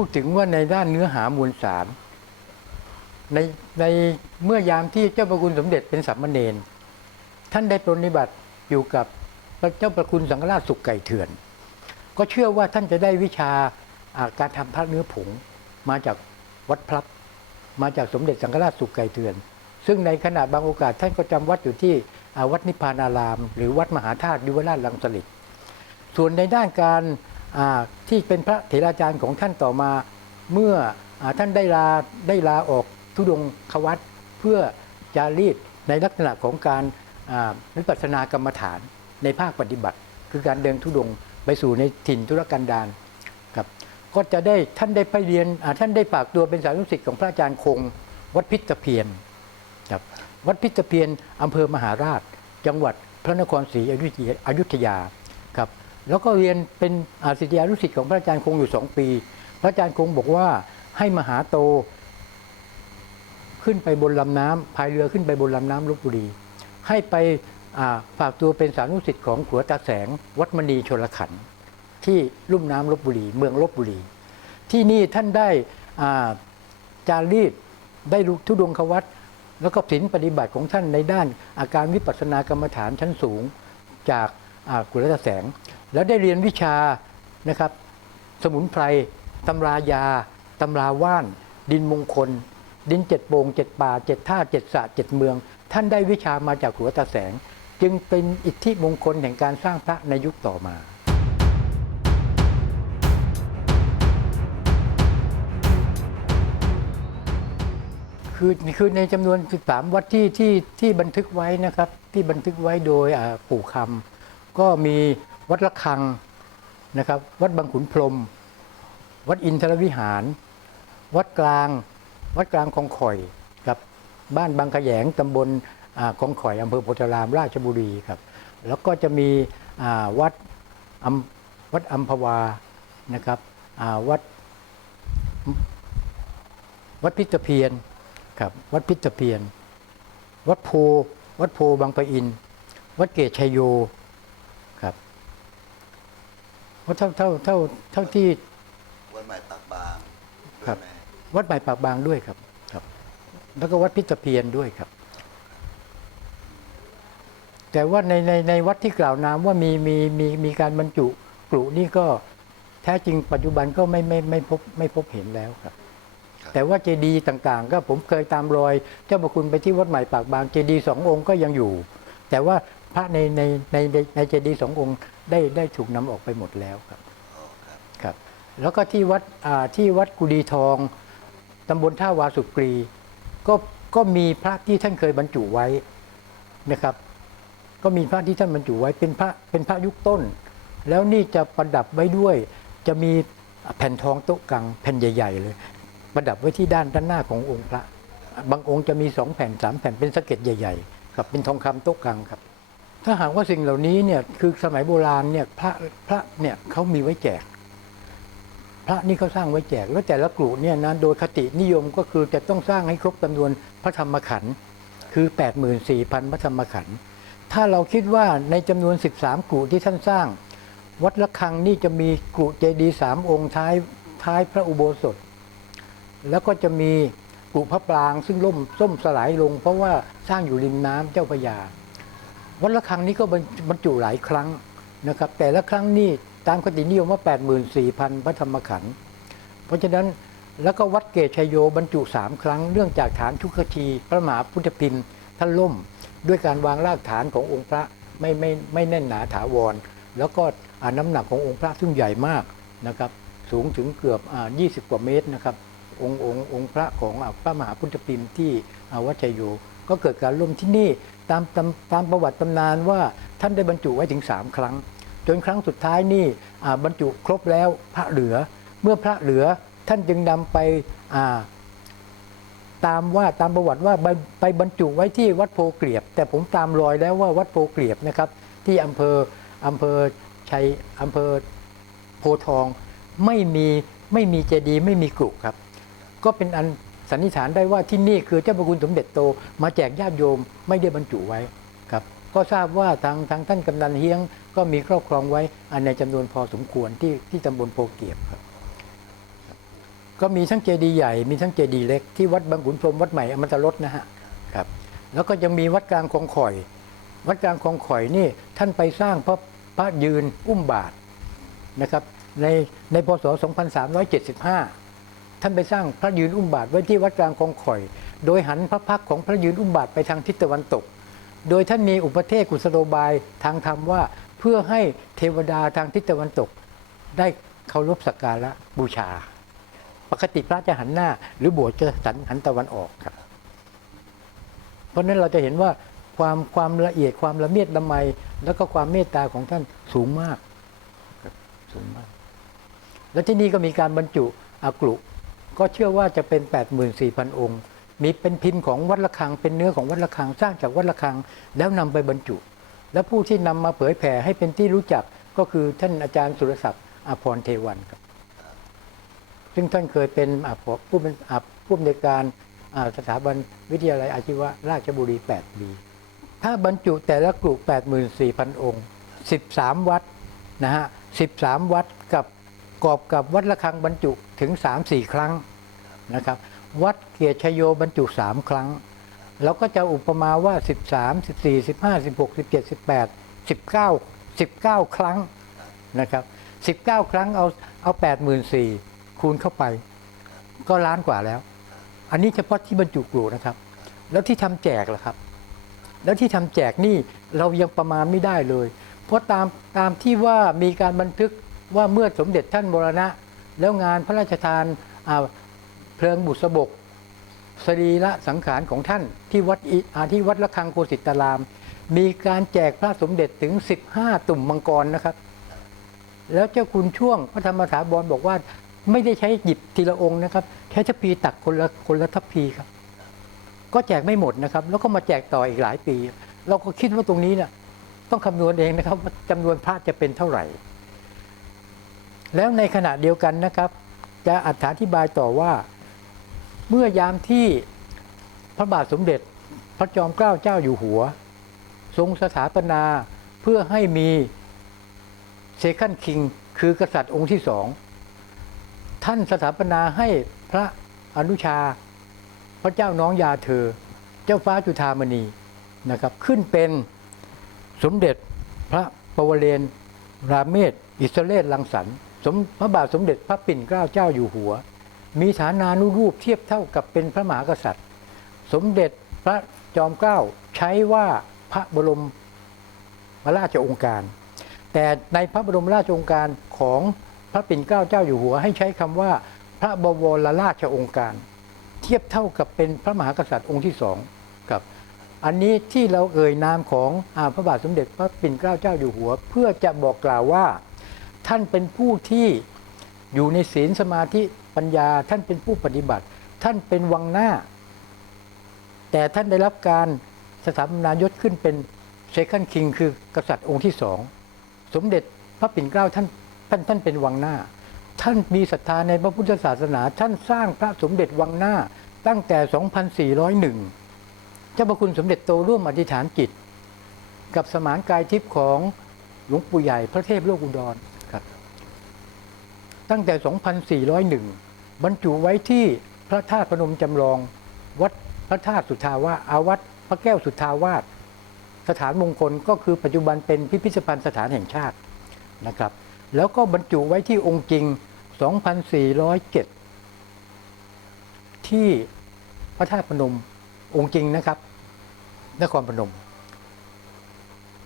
พูดถึงว่าในด้านเนื้อหามวลสารในในเมื่อยามที่เจ้าประคุณสมเด็จเป็นสามมเณรท่านได้ปรนนิบัติอยู่กับพระเจ้าประคุณสังฆราชสุกไก่เถื่อน ก็เชื่อว่าท่านจะได้วิชาาการทำพระเนื้อผงมาจากวัดพลับ มาจากสมเด็จสังฆราชสุกไก่เถื่อน ซึ่งในขณะบางโอกาสท่านก็จำวัดอยู่ที่วัดนิพพานาราม หรือวัดมหาธาตุยุวราชลังสลิดส่วนในด้านการ ที่เป็นพระเถราจารย์ของท่านต่อมาเมื่ออท่านได้ลาได้ลาออกทุดงควัตเพื่อจารีตในลักษณะของการวิปัสสนากรรมฐานในภาคปฏิบัติ คือการเดินทุดงไปสู่ในถิ่นธุรกันดารครับก็จะได้ท่านได้ไปเรียนท่านได้ฝากตัวเป็นสานุสิทธิ์ของพระอาจารย์คง วัดพิษเพียนครับวัดพิษเพียนอำเภอมหาราช จังหวัดพระนครศรีอยุธยาครับ แล้วก็เรียนเป็นอาศิษยานุศิษย์ของพระอาจารย์คงอยู่สองปี พระอาจารย์คงบอกว่าให้มหาโตขึ้นไปบนลำน้ำพายเรือขึ้นไปบนลำน้ำลบบุรี ให้ไปฝากตัวเป็นสานุศิษย์ของขัวตาแสง วัดมณีชลขัน ที่ลุ่มน้ำลบบุรี เมืองลบบุรี ที่นี่ท่านได้จารีตได้รู้ทุดงควัตแล้วก็ศีลปฏิบัติของท่านในด้านอาการวิปัสสนากรรมฐานชั้นสูงจากอ่ากุลตแสง แล้วได้เรียนวิชานะครับ สมุนไพรตำรายาตำราว่าน ดินมงคล ดินเจ็ดโป่งเจ็ดป่าเจ็ดท่าเจ็ดสระเจ็ดเมือง ท่านได้วิชามาจากหัวตาแสง จึงเป็นอิทธิมงคลแห่งการสร้างพระในยุคต่อมาคือคือในจำนวน13วัดที่ที่ที่บันทึกไว้นะครับ ที่บันทึกไว้โดยปู่คำก็มี วัดละคังนะครับ วัดบางขุนพรม วัดอินทรวิหาร วัดกลาง วัดกลางคลองข่อยกับบ้านบางขยงตำบลคลองข่อยอำเภอโพธาราม ราชบุรีครับ แล้วก็จะมีวัดวัดอัมพวานะครับวัดวัดพิษตะเพียนครับวัดพิษตะเพียน วัดโพวัดโพบางปะอิน วัดเกตชัยโย ว่าเท่าเท่าเท่าเท่าที่วันใหม่ปากบางครับด้วยไหมวัดใหม่ปากบางด้วยครับครับ แล้วก็วัดพิษตะเพียนด้วยครับ แต่ว่าในในในวัดที่กล่าวนามว่ามีมีมีมีการบรรจุกรุนี่ก็แท้จริงปัจจุบันก็ไม่ไม่ไม่พบไม่พบเห็นแล้วครับ แต่ว่าเจดีย์ต่างๆ ก็ผมเคยตามรอย เจ้าพระคุณไปที่วัดใหม่ปากบางเจดีย์สององค์ก็ยังอยู่ แต่ว่าพระในในในในในเจดีย์สององค์ ได้ได้ถูกนำออกไปหมดแล้วครับอ๋อครับครับ แล้วก็ที่วัดอ่าที่วัดกุดีทองตำบลท่าวาสุกรีก็ก็มีพระที่ท่านเคยบรรจุไว้นะครับ ก็มีพระที่ท่านบรรจุไว้เป็นพระเป็นพระยุคต้น แล้วนี่จะประดับไว้ด้วย จะมีแผ่นทองโต๊ะกังแผ่นใหญ่ ๆ เลย ประดับไว้ที่ด้านด้านหน้าขององค์พระ บางองค์จะมีสองแผ่นสามแผ่นเป็นสะเก็ดใหญ่ ๆ ครับเป็นทองคำโต๊ะกังครับ ถ้าหากว่าสิ่งเหล่านี้เนี่ยคือสมัยโบราณเนี่ยพระพระเนี่ยเขามีไว้แจก พระนี่เขาสร้างไว้แจก แล้วแต่ละกลุ่เนี่ยนะโดยคตินิยมก็คือจะต้องสร้างให้ครบจำนวนพระธรรมขันธ์คือ 84,000 พระธรรมขันธ์ถ้าเราคิดว่าในจำนวน 13กลุ่ที่ท่านสร้าง วัดละคังนี่จะมีกลุ่เจดีย์สามองค์ท้ายท้ายพระอุโบสถ แล้วก็จะมีกลุ่พระปรางซึ่งล่มส้มสลายลง เพราะว่าสร้างอยู่ริมน้ำเจ้าพระยา วัดละครั้งนี้ก็บรรจุหลายครั้งนะครับแต่ละครั้งนี่ตามคตินิยมว่า 84,000 พระธรรมขันธ์เพราะฉะนั้นแล้วก็วัดเกตชัยโยบรรจุ3ครั้ง เนื่องจากฐานทุกขชีพระมหาพุทธพิมพ์ท่านล่ม ด้วยการวางรากฐานขององค์พระไม่ไม่ไม่แน่นหนาถาวร แล้วก็น้ำหนักขององค์พระซึ่งใหญ่มากนะครับสูงถึงเกือบอ20 กว่าเมตรนะครับองค์องค์องค์พระของอ่าพระมหาพุทธพิมพ์ที่วัดชยโย ก็เกิดการล่มที่นี่ตามตามตามประวัติตำนานว่าท่านได้บรรจุไว้ถึง 3 ครั้ง จนครั้งสุดท้ายนี่บรรจุครบแล้วพระเหลือ เมื่อพระเหลือท่านจึงนำไปาตามว่าตามประวัติว่าไปไปบรรจุไว้ที่วัดโพเกลียบ แต่ผมตามรอยแล้วว่าวัดโพเกลียบนะครับที่อำเภออำเภอชัยอำเภอโพทองไม่มีไม่มีเจดีย์ไม่มีกรุครับ ก็เป็นอัน สันนิษฐานได้ว่าที่นี่คือเจ้าพระคุณสมเด็จโต มาแจกญาติโยมไม่ได้บรรจุไว้ครับก็ทราบว่าทางทางท่านกำนันเฮียง ก็มีครอบครองไว้อันในจำนวนพอสมควรที่ที่ตำบลโพเกียบครับ ก็มีทั้งเจดีย์ใหญ่มีทั้งเจดีย์เล็กที่วัดบางขุนพรมวัดใหม่อมตะรสนะฮะครับ แล้วก็ยังมีวัดกลางคลองข่อย วัดกลางคลองข่อยนี่ท่านไปสร้างพระพระยืนอุ้มบาทนะครับในในพศ 2375 ท่านไปสร้างพระยืนอุ้มบาทไว้ที่วัดกลางคลองข่อย โดยหันพระพักของพระยืนอุ้มบาทไปทางทิศตะวันตก โดยท่านมีอุปเทศกุศโลบายทางธรรมว่าเพื่อให้เทวดาทางทิศตะวันตก ได้เคารพสักการะบูชา ปกติพระจะหันหน้า หรือบสถ์จะสันหันตะวันออกครับ เพราะนั้นเราจะเห็นว่าความความละเอียดความละเมียดละไมแล้วก็ความเมตตาของท่านสูงมากสูงมาก แล้วที่นี่ก็มีการบรรจุอากลุ ก็เชื่อว่าจะเป็น 84,000 องค์ มีเป็นพิมพ์ของวัดระฆังเป็นเนื้อของวัดระฆังสร้างจากวัดระฆังแล้วนำไปบรรจุ และผู้ที่นำมาเผยแผ่ให้เป็นที่รู้จักก็คือท่านอาจารย์สุรศักดิ์อภรเทวันครับ ซึ่งท่านเคยเป็นผู้เป็นผู้อำนวยการสถาบันวิทยาลัยอาชีวะราชบุรี8ปีถ้าบรรจุแต่ละกลุ่ม84,000 องค์ 13 วัดนะฮะ 13 วัดกับ กอบกับวัดระฆังบรรจุถึง 3-4 ครั้งนะครับ วัดเกียรติชโยบรรจุ 3 ครั้งเราก็จะอุปมาว่า 13 14 15 16 17 18 19 19 ครั้งนะครับ19 ครั้งเอาเอา84,000คูณเข้าไป ก็ล้านกว่าแล้ว อันนี้เฉพาะที่บรรจุกลูนะครับ แล้วที่ทำแจกล่ะครับ แล้วที่ทำแจกนี่เรายังประมาณไม่ได้เลย เพราะตามตามที่ว่ามีการบันทึก ว่าเมื่อสมเด็จท่านมรณะ แล้วงานพระราชทานเพลิงบุษบกสรีระสังขารของท่านที่วัดอิอาที่วัดระฆังโคสิตาราม มีการแจกพระสมเด็จถึง 15 ตุ่มมังกรนะครับ แล้วเจ้าคุณช่วงพระธรรมถาบรบอกว่าไม่ได้ใช้หยิบทีละองค์นะครับใช้ทัพพีตักคนละคนละทัพพีครับ ก็แจกไม่หมดนะครับ แล้วก็มาแจกต่ออีกหลายปี เราก็คิดว่าตรงนี้เนี่ยต้องคำนวณเองนะครับว่าจำนวนพระจะเป็นเท่าไหร่ แล้วในขณะเดียวกันนะครับ จะอธิบายต่อว่า เมื่อยามที่พระบาทสมเด็จพระจอมเกล้าเจ้าอยู่หัว ทรงสถาปนาเพื่อให้มีเซคันคิงคือกษัตริย์องค์ที่สอง ท่านสถาปนาให้พระอนุชา พระเจ้าน้องยาเธอ เจ้าฟ้าจุฑามณีนะครับ ขึ้นเป็นสมเด็จพระปวเรนราเมศอิสระเลศลังสรรค์ พระบาทสมเด็จพระปิ่นเกล้าเจ้าอยู่หัว มีฐานานุรูปเทียบเท่ากับเป็นพระมหากษัตริย์ สมเด็จพระจอมเกล้าใช้ว่าพระบรมราชองค์การ แต่ในพระบรมราชองค์การของพระปิ่นเกล้าเจ้าอยู่หัว ให้ใช้คำว่า พระบวรราชองค์การ เทียบเท่ากับเป็นพระมหากษัตริย์องค์ที่สองครับอันนี้ที่เราเอ่ยนามของอพระบาทสมเด็จพระปิ่นเกล้าเจ้าอยู่หัว เพื่อจะบอกกล่าวว่า ท่านเป็นผู้ที่อยู่ในศีลสมาธิปัญญา ท่านเป็นผู้ปฏิบัติ ท่านเป็นวังหน้า แต่ท่านได้รับการสถาปนายศขึ้นเป็นเซคันคิงคือกษัตริย์องค์ที่สอง สมเด็จพระปิ่นเกล้าท่านท่านท่านเป็นวังหน้า ท่านมีศรัทธาในพระพุทธศาสนา ท่านสร้างพระสมเด็จวังหน้าตั้งแต่ 2401 เจ้าพระคุณสมเด็จโตร่วมอธิษฐานจิต กับสมานกายทิพย์ของหลวงปู่ใหญ่พระเทพโลกอุดร ตั้งแต่ 2401 บรรจุไว้ที่พระธาตุพนมจำลอง วัดพระธาตุสุทาวาสอาวัดพระแก้วสุทาวาสสถานมงคลก็คือปัจจุบันเป็นพิพิธภัณฑ์สถานแห่งชาตินะครับ แล้วก็บรรจุไว้ที่องค์จริง 2407 ที่พระธาตุพนมองค์จริงนะครับ นครพนม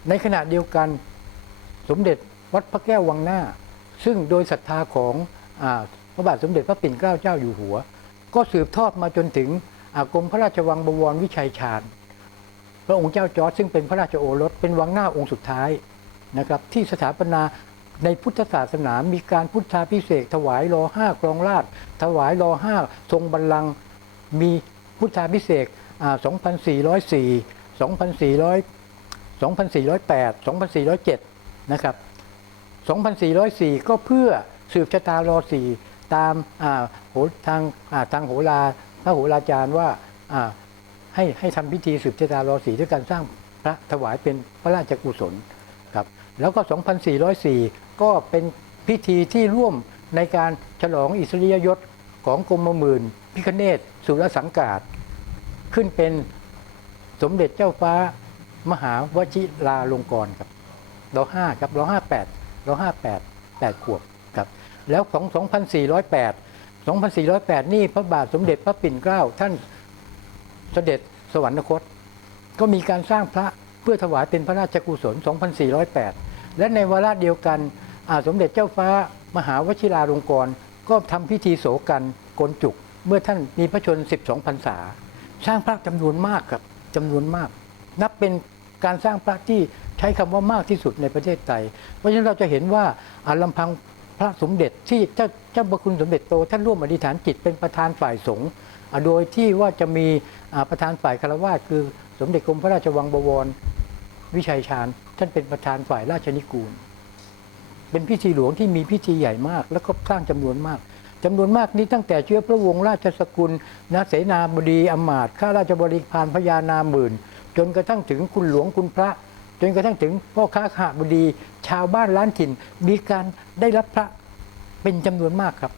ในขณะเดียวกันสมเด็จวัดพระแก้ววังหน้า ซึ่งโดยศรัทธาของอพระบาทสมเด็จพระปิ่นเกล้าเจ้าอยู่หัว ก็สืบทอดมาจนถึงอากรมพระราชวังบวรวิชัยชาญพระองค์เจ้าจอร์จซึ่งเป็นพระราชโอรสเป็นวังหน้าองค์สุดท้ายนะครับที่สถาปนาในพุทธศาสนามีการพุทธาพิเศษ ถวายรอห้าครองราชถวายรอห้าทรงบัลลังก์มีพุทธาพิเศษ2404 2400 2408 2407 นะครับ 2404 ก็เพื่อสืบชะตารอสี่ตามทางทางโหราพระโหราจารย์ว่าให้ให้ทำพิธีสืบชะตารอสี่ด้วยการสร้างพระถวายเป็นพระราชกุศลครับแล้วก็ 2404 ก็เป็นพิธีที่ร่วมในการฉลองอิสริยยศของกรมหมื่น พิคเนตสุรสังกาศ ขึ้นเป็นสมเด็จเจ้าฟ้ามหาวชิราลงกรณ์ครับร้อห้าครับร้อห้าแปด เราห้าแปดแปดขวบครับแล้วของ 2408 2408 นี่พระบาทสมเด็จพระปิ่นเกล้าท่านเสด็จสวรรคต ก็มีการสร้างพระเพื่อถวายเป็นพระราชกุศล 2408 และในวาระเดียวกันสมเด็จเจ้าฟ้ามหาวชิราลงกรณ์ก็ทำพิธีโสกันกลจุก เมื่อท่านมีพระชน 12พรรษา สร้างพระจำนวนมากครับจำนวนมาก นับเป็นการสร้างพระที่ ช้คำว่ามากที่สุดในประเทศไทย เพราะฉะนั้นเราจะเห็นว่าอาลำพังพระสมเด็จที่เจ้าเจ้าพระคุณสมเด็จโตท่านร่วมอธิษฐานจิตเป็นประธานฝ่ายสงฆ์โดยที่ว่าจะมีประธานฝ่ายคารวะคือสมเด็จกรมพระราชวังบวรวิชัยชาญท่านเป็นประธานฝ่ายราชนิกูล เป็นพิธีหลวงที่มีพิธีใหญ่มาก แล้วก็สร้างจำนวนมากจำนวนมากนี้ตั้งแต่เชื้อพระวงศ์ราชสกุลนะเสนาบดีอมาตข้าราชบริพารพญานาหมื่น จนกระทั่งถึงคุณหลวงคุณพระ จนกระทั่งถึงพ่อค้าขหบดี ชาวบ้านล้านถิ่น มีการได้รับพระเป็นจำนวนมากครับ